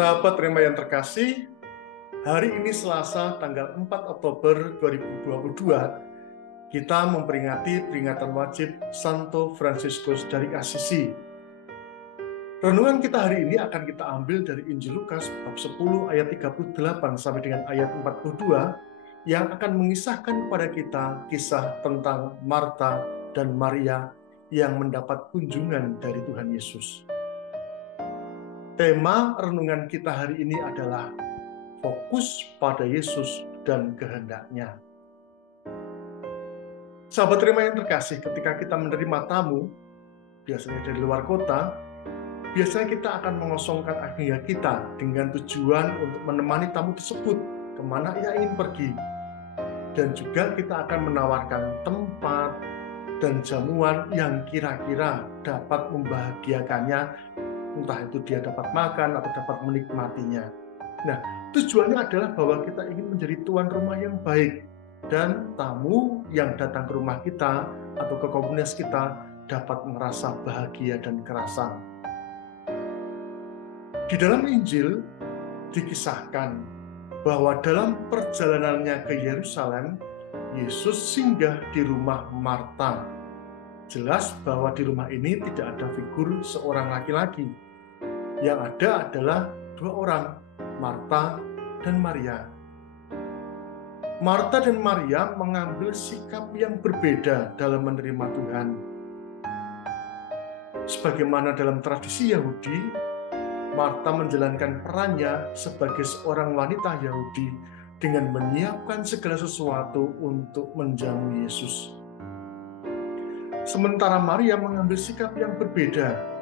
Sahabat Rema yang terkasih, hari ini Selasa tanggal 4 Oktober 2022, kita memperingati peringatan wajib Santo Fransiskus dari Assisi. Renungan kita hari ini akan kita ambil dari Injil Lukas bab 10 ayat 38 sampai dengan ayat 42 yang akan mengisahkan kepada kita kisah tentang Marta dan Maria yang mendapat kunjungan dari Tuhan Yesus. Tema renungan kita hari ini adalah fokus pada Yesus dan kehendak-Nya. Sahabat Rema yang terkasih, ketika kita menerima tamu, biasanya dari luar kota, biasanya kita akan mengosongkan agenda kita dengan tujuan untuk menemani tamu tersebut kemana ia ingin pergi. Dan juga kita akan menawarkan tempat dan jamuan yang kira-kira dapat membahagiakannya, entah itu dia dapat makan atau dapat menikmatinya. Nah, tujuannya adalah bahwa kita ingin menjadi tuan rumah yang baik dan tamu yang datang ke rumah kita atau ke komunitas kita dapat merasa bahagia dan kerasan. Di dalam Injil dikisahkan bahwa dalam perjalanannya ke Yerusalem, Yesus singgah di rumah Marta. Jelas bahwa di rumah ini tidak ada figur seorang laki-laki. Yang ada adalah dua orang, Marta dan Maria. Marta dan Maria mengambil sikap yang berbeda dalam menerima Tuhan. Sebagaimana dalam tradisi Yahudi, Marta menjalankan perannya sebagai seorang wanita Yahudi dengan menyiapkan segala sesuatu untuk menjamu Yesus. Sementara Maria mengambil sikap yang berbeda.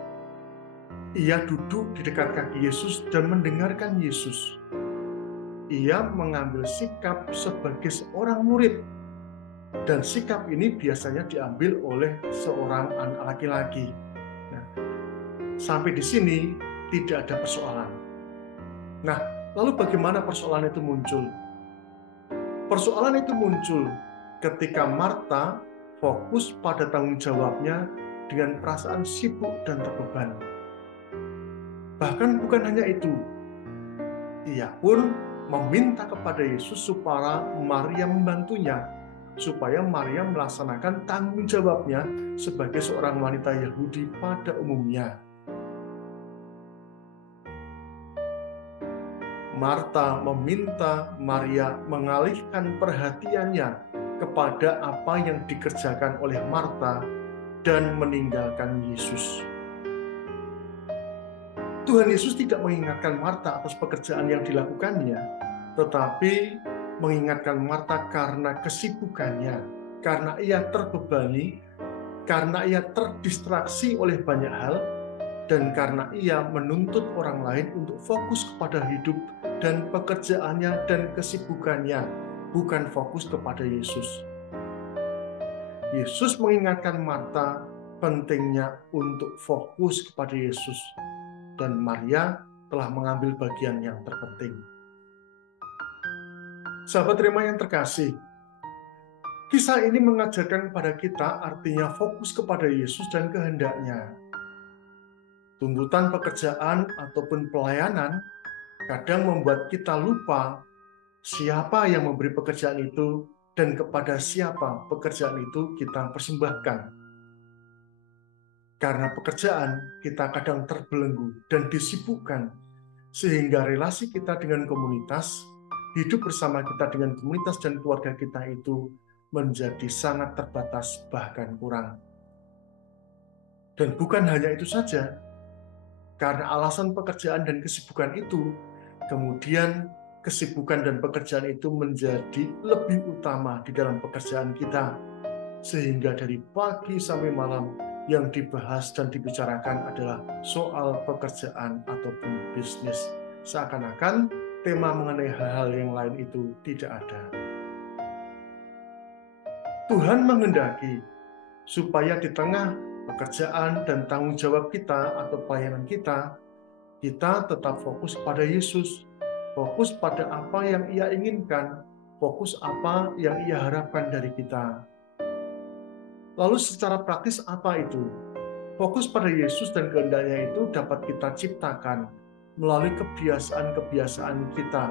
Ia duduk di dekat kaki Yesus dan mendengarkan Yesus. Ia mengambil sikap sebagai seorang murid. Dan sikap ini biasanya diambil oleh seorang anak laki-laki. Nah, sampai di sini tidak ada persoalan. Nah, lalu bagaimana persoalan itu muncul? Persoalan itu muncul ketika Marta fokus pada tanggung jawabnya dengan perasaan sibuk dan terbeban. Bahkan bukan hanya itu, ia pun meminta kepada Yesus supaya Maria membantunya, supaya Maria melaksanakan tanggung jawabnya sebagai seorang wanita Yahudi pada umumnya. Marta meminta Maria mengalihkan perhatiannya kepada apa yang dikerjakan oleh Marta dan meninggalkan Yesus. Tuhan Yesus tidak mengingatkan Marta atas pekerjaan yang dilakukannya, tetapi mengingatkan Marta karena kesibukannya, karena ia terbebani, karena ia terdistraksi oleh banyak hal, dan karena ia menuntut orang lain untuk fokus kepada hidup dan pekerjaannya dan kesibukannya, bukan fokus kepada Yesus. Yesus mengingatkan Marta pentingnya untuk fokus kepada Yesus, dan Maria telah mengambil bagian yang terpenting. Sahabat Rema yang terkasih, kisah ini mengajarkan kepada kita artinya fokus kepada Yesus dan kehendak-Nya. Tuntutan pekerjaan ataupun pelayanan kadang membuat kita lupa siapa yang memberi pekerjaan itu dan kepada siapa pekerjaan itu kita persembahkan. Karena pekerjaan kita kadang terbelenggu dan disibukkan, sehingga relasi kita dengan komunitas, hidup bersama kita dengan komunitas dan keluarga kita itu menjadi sangat terbatas, bahkan kurang. Dan bukan hanya itu saja, karena alasan pekerjaan dan kesibukan itu, kemudian kesibukan dan pekerjaan itu menjadi lebih utama di dalam pekerjaan kita, sehingga dari pagi sampai malam yang dibahas dan dibicarakan adalah soal pekerjaan ataupun bisnis. Seakan-akan tema mengenai hal-hal yang lain itu tidak ada. Tuhan menghendaki supaya di tengah pekerjaan dan tanggung jawab kita atau pelayanan kita tetap fokus pada Yesus, fokus pada apa yang Ia inginkan, fokus apa yang Ia harapkan dari kita. Lalu secara praktis apa itu? Fokus pada Yesus dan kehendak-Nya itu dapat kita ciptakan melalui kebiasaan-kebiasaan kita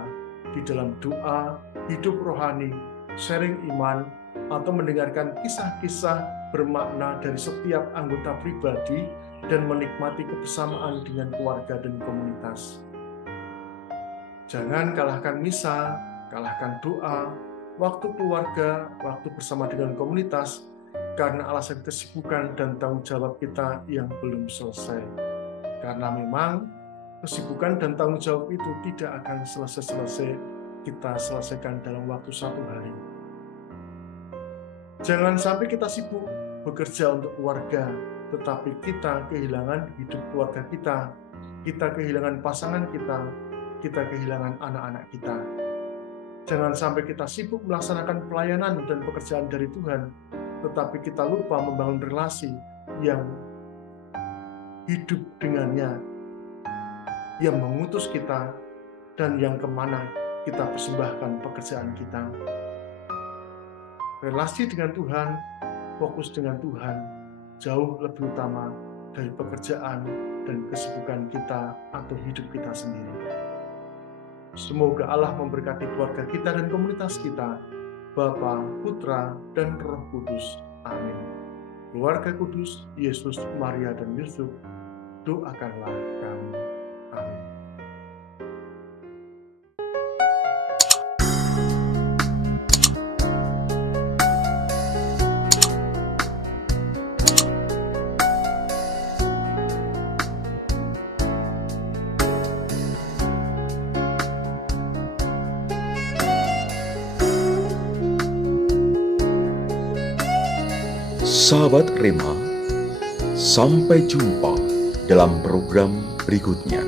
di dalam doa, hidup rohani, sharing iman, atau mendengarkan kisah-kisah bermakna dari setiap anggota pribadi dan menikmati kebersamaan dengan keluarga dan komunitas. Jangan kalahkan misa, kalahkan doa, waktu keluarga, waktu bersama dengan komunitas, karena alasan kesibukan dan tanggung jawab kita yang belum selesai. Karena memang kesibukan dan tanggung jawab itu tidak akan selesai-selesai kita selesaikan dalam waktu 1 hari. Jangan sampai kita sibuk bekerja untuk keluarga, tetapi kita kehilangan hidup keluarga kita kehilangan pasangan kita kehilangan anak-anak kita. Jangan sampai kita sibuk melaksanakan pelayanan dan pekerjaan dari Tuhan, tetapi kita lupa membangun relasi yang hidup dengannya, yang mengutus kita, dan yang kemana kita persembahkan pekerjaan kita. Relasi dengan Tuhan, fokus dengan Tuhan, jauh lebih utama dari pekerjaan dan kesibukan kita atau hidup kita sendiri. Semoga Allah memberkati keluarga kita dan komunitas kita, Bapa, Putra, dan Roh Kudus. Amin. Keluarga kudus, Yesus, Maria, dan Yusuf, doakanlah kami. Amin. Sahabat Rema, sampai jumpa dalam program berikutnya.